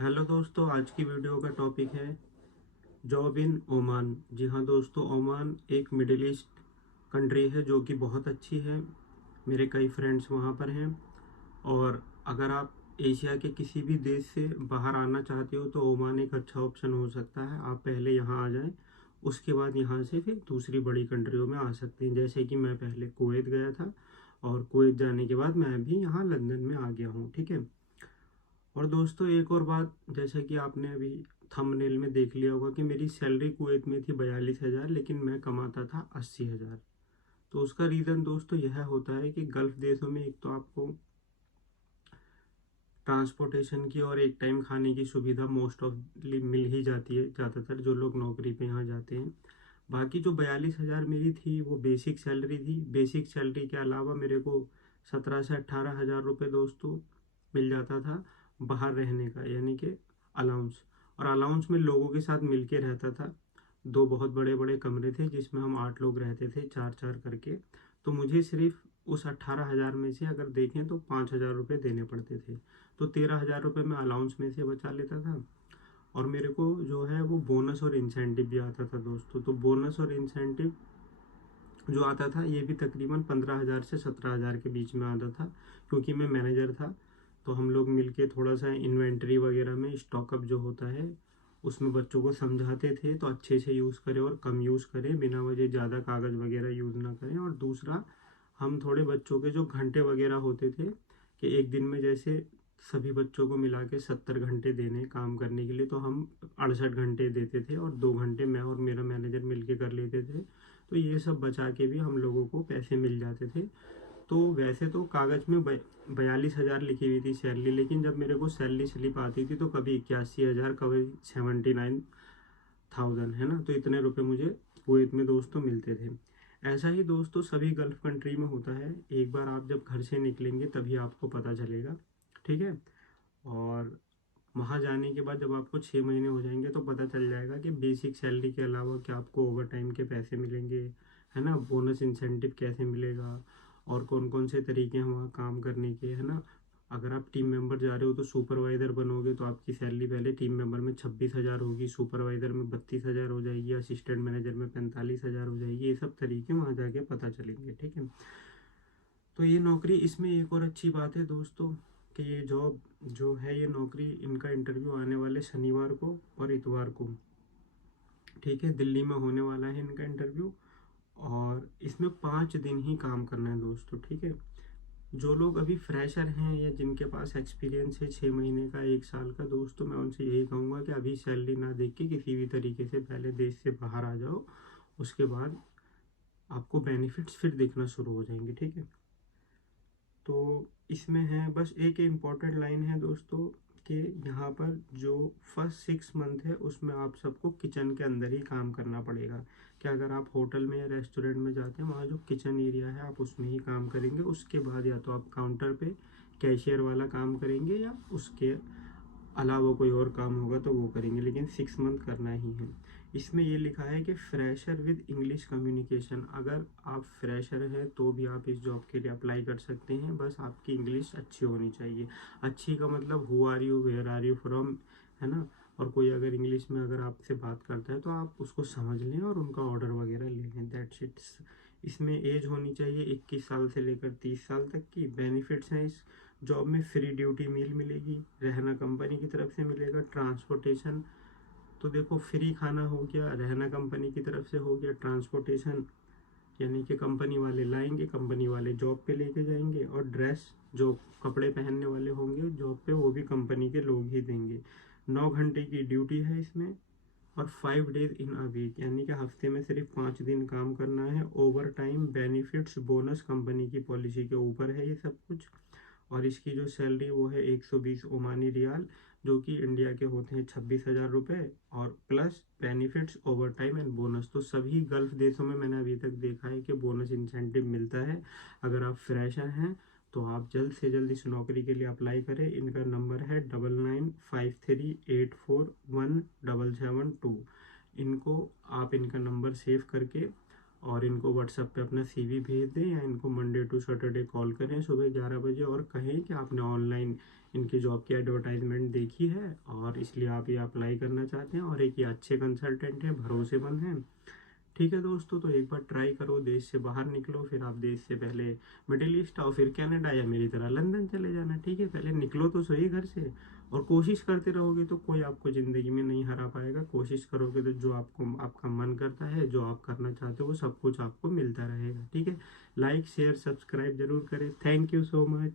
Hello दोस्तों, आज की वीडियो का टॉपिक है जॉब इन ओमान। जी हाँ दोस्तों, ओमान एक मिडिल ईस्ट कंट्री है जो कि बहुत अच्छी है। मेरे कई फ्रेंड्स वहाँ पर हैं। और अगर आप एशिया के किसी भी देश से बाहर आना चाहते हो तो ओमान एक अच्छा ऑप्शन हो सकता है। आप पहले यहाँ आ जाएं, उसके बाद यहाँ से फिर दूसरी बड़ी कंट्रियों में आ सकते हैं। जैसे कि मैं पहले कुवैत गया था और कुवैत जाने के बाद मैं भी यहाँ लंदन में आ गया हूँ। ठीक है। और दोस्तों एक और बात, जैसा कि आपने अभी थंबनेल में देख लिया होगा कि मेरी सैलरी कुवैत में थी 42,000, लेकिन मैं कमाता था 80,000। तो उसका रीज़न दोस्तों यह होता है कि गल्फ़ देशों में एक तो आपको ट्रांसपोर्टेशन की और एक टाइम खाने की सुविधा मोस्ट ऑफली मिल ही जाती है, ज़्यादातर जो लोग नौकरी पे यहाँ जाते हैं। बाकी जो 42,000 मेरी थी वो बेसिक सैलरी थी। बेसिक सैलरी के अलावा मेरे को 17 से 18 हज़ार रुपये दोस्तों मिल जाता था बाहर रहने का, यानी कि अलाउंस। और अलाउंस में लोगों के साथ मिलके रहता था। दो बहुत बड़े बड़े कमरे थे जिसमें हम 8 लोग रहते थे, चार चार करके। तो मुझे सिर्फ उस 18,000 में से अगर देखें तो 5,000 रुपये देने पड़ते थे। तो 13,000 रुपये मैं अलाउंस में से बचा लेता था। और मेरे को जो है वो बोनस और इंसेंटिव भी आता था दोस्तों। तो बोनस और इंसेंटिव जो आता था ये भी तकरीबन 15,000 से 17,000 के बीच में आता था, क्योंकि मैं मैनेजर था। तो हम लोग मिलके थोड़ा सा इन्वेंट्री वगैरह में स्टॉकअप जो होता है उसमें बच्चों को समझाते थे तो अच्छे से यूज़ करें और कम यूज़ करें, बिना वजह ज़्यादा कागज़ वगैरह यूज़ ना करें। और दूसरा, हम थोड़े बच्चों के जो घंटे वगैरह होते थे कि एक दिन में जैसे सभी बच्चों को मिला के 70 घंटे देने काम करने के लिए, तो हम 68 घंटे देते थे और 2 घंटे मैं और मेरा मैनेजर मिलके कर लेते थे। तो ये सब बचा के भी हम लोगों को पैसे मिल जाते थे। तो वैसे तो कागज़ में 42,000 लिखी हुई थी सैलरी, लेकिन जब मेरे को सैलरी स्लिप आती थी तो कभी 81,000, कभी 79,000, है ना। तो इतने रुपए मुझे कुवैत में दोस्तों मिलते थे। ऐसा ही दोस्तों सभी गल्फ़ कंट्री में होता है। एक बार आप जब घर से निकलेंगे तभी आपको पता चलेगा। ठीक है। और वहाँ जाने के बाद जब आपको 6 महीने हो जाएंगे तो पता चल जाएगा कि बेसिक सैलरी के अलावा क्या आपको ओवर टाइम के पैसे मिलेंगे, है ना, बोनस इंसेंटिव कैसे मिलेगा, और कौन कौन से तरीके हैं वहाँ काम करने के, है ना। अगर आप टीम मेंबर जा रहे हो तो सुपरवाइज़र बनोगे तो आपकी सैलरी पहले टीम मेंबर में 26,000 होगी, सुपरवाइज़र में 32,000 हो जाएगी, असिस्टेंट मैनेजर में 45,000 हो जाएगी। ये सब तरीके वहाँ जाके पता चलेंगे। ठीक है। तो ये नौकरी, इसमें एक और अच्छी बात है दोस्तों कि ये जॉब जो है, ये नौकरी, इनका इंटरव्यू आने वाले शनिवार को और इतवार को, ठीक है, दिल्ली में होने वाला है इनका इंटरव्यू। और इसमें 5 दिन ही काम करना है दोस्तों। ठीक है। जो लोग अभी फ्रेशर हैं या जिनके पास एक्सपीरियंस है 6 महीने का, 1 साल का, दोस्तों मैं उनसे यही कहूँगा कि अभी सैलरी ना देख के किसी भी तरीके से पहले देश से बाहर आ जाओ। उसके बाद आपको बेनिफिट्स फिर दिखना शुरू हो जाएंगे। ठीक है। तो इसमें है बस एक इम्पॉर्टेंट लाइन है दोस्तों कि यहाँ पर जो फर्स्ट 6 मंथ है उसमें आप सबको किचन के अंदर ही काम करना पड़ेगा। कि अगर आप होटल में या रेस्टोरेंट में जाते हैं, वहाँ जो किचन एरिया है आप उसमें ही काम करेंगे। उसके बाद या तो आप काउंटर पे कैशियर वाला काम करेंगे या उसके अलावा कोई और काम होगा तो वो करेंगे, लेकिन 6 मंथ करना ही है। इसमें ये लिखा है कि फ्रेशर विद इंग्लिश कम्युनिकेशन। अगर आप फ्रेशर हैं तो भी आप इस जॉब के लिए अप्लाई कर सकते हैं, बस आपकी इंग्लिश अच्छी होनी चाहिए। अच्छी का मतलब who are you, where are you from, है ना। और कोई अगर इंग्लिश में अगर आपसे बात करता है तो आप उसको समझ लें और उनका ऑर्डर वगैरह ले लें, दैट्स इट। इसमें एज होनी चाहिए 21 साल से लेकर 30 साल तक की। बेनिफिट्स हैं इस जॉब में: फ्री ड्यूटी मील मिलेगी, रहना कंपनी की तरफ से मिलेगा, ट्रांसपोर्टेशन तो देखो फ्री खाना हो गया, रहना कंपनी की तरफ से हो गया, ट्रांसपोर्टेशन यानी कि कंपनी वाले लाएंगे, कंपनी वाले जॉब पे लेके जाएंगे, और ड्रेस जो कपड़े पहनने वाले होंगे जॉब पे वो भी कंपनी के लोग ही देंगे। 9 घंटे की ड्यूटी है इसमें। और 5 डेज इन अ वीक, यानी कि हफ्ते में सिर्फ 5 दिन काम करना है। Over time, benefits, bonus company की पॉलिसी के ऊपर है ये सब कुछ। और इसकी जो सैलरी वो है 120 ओमानी रियाल, जो कि इंडिया के होते हैं 26,000 रुपये, और plus benefits, over time and bonus. तो सभी गल्फ देशों में मैंने अभी तक देखा है कि बोनस इंसेंटिव मिलता है। अगर आप फ्रेशर हैं तो आप जल्द से जल्द इस नौकरी के लिए अप्लाई करें। इनका नंबर है 9953841772। इनको, आप इनका नंबर सेव करके और इनको व्हाट्सएप पे अपना सीवी भेज दें, या इनको मंडे टू सैटरडे कॉल करें सुबह 11 बजे और कहें कि आपने ऑनलाइन इनकी जॉब की एडवर्टाइजमेंट देखी है और इसलिए आप ये अप्लाई करना चाहते हैं, और एक ये अच्छे कंसल्टेंट हैं, भरोसेमंद हैं। ठीक है दोस्तों, तो एक बार ट्राई करो, देश से बाहर निकलो, फिर आप देश से पहले मिडिल ईस्ट आओ, फिर कनाडा या मेरी तरह लंदन चले जाना। ठीक है, पहले निकलो तो सही घर से, और कोशिश करते रहोगे तो कोई आपको ज़िंदगी में नहीं हरा पाएगा। कोशिश करोगे तो जो आपको आपका मन करता है, जो आप करना चाहते हो, वो सब कुछ आपको मिलता रहेगा। ठीक है, लाइक शेयर सब्सक्राइब जरूर करें। Thank you so much.